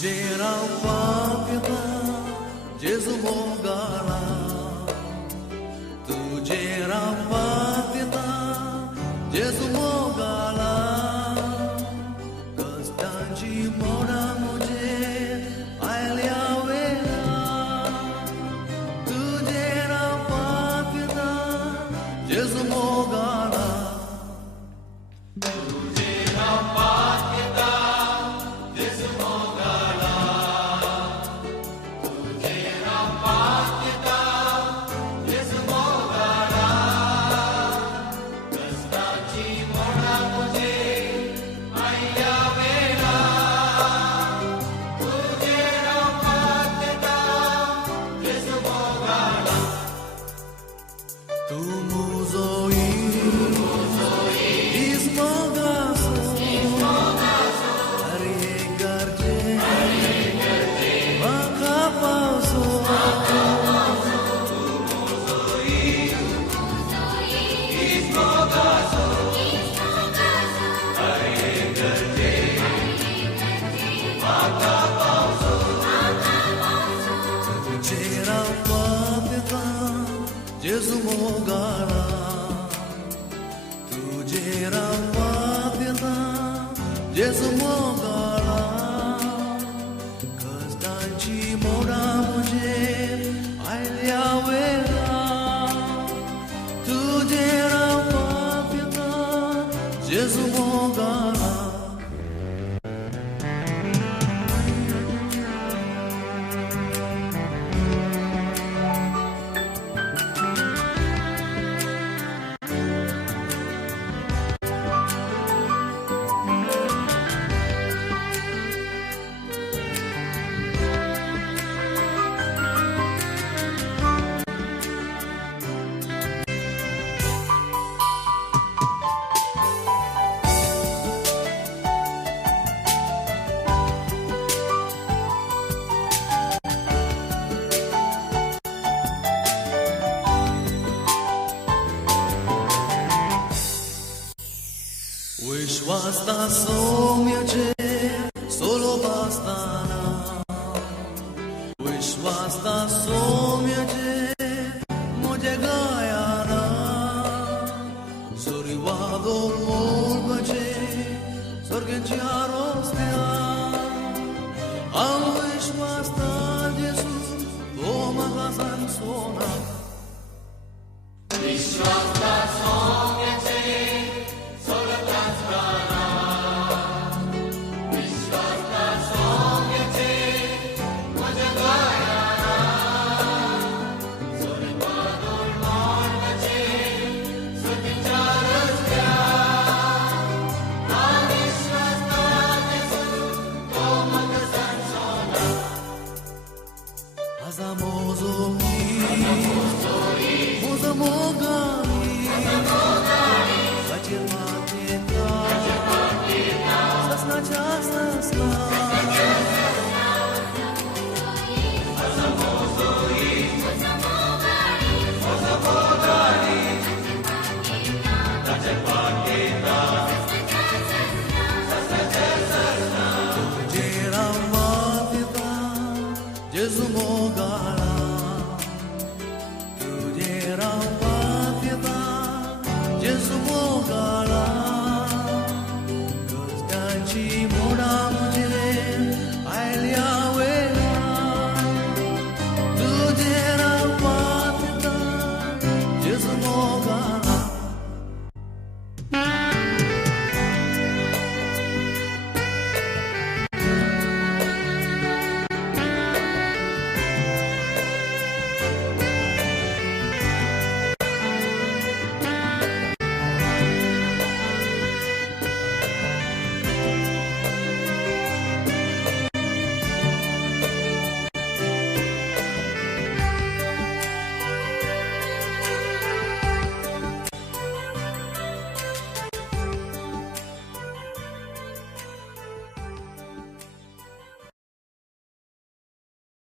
Geral papita Jesu mogala Tu geral papita Jesu mogala Kastanji mora mujhe ailya vela Tu geral papita Jesu mogala Jesu mogala tujhe rama pita Jesu mogala kastanchi mora mujhe ailya vela tujhe rama pita Jesu mogala Vishwasta somyache solo bastana Vishwasta somyache mujhe gayana Surivado mulbache sorgen chiarostea Al Vishwasta Jesus toma gazan sona Vishwasta somyache Amor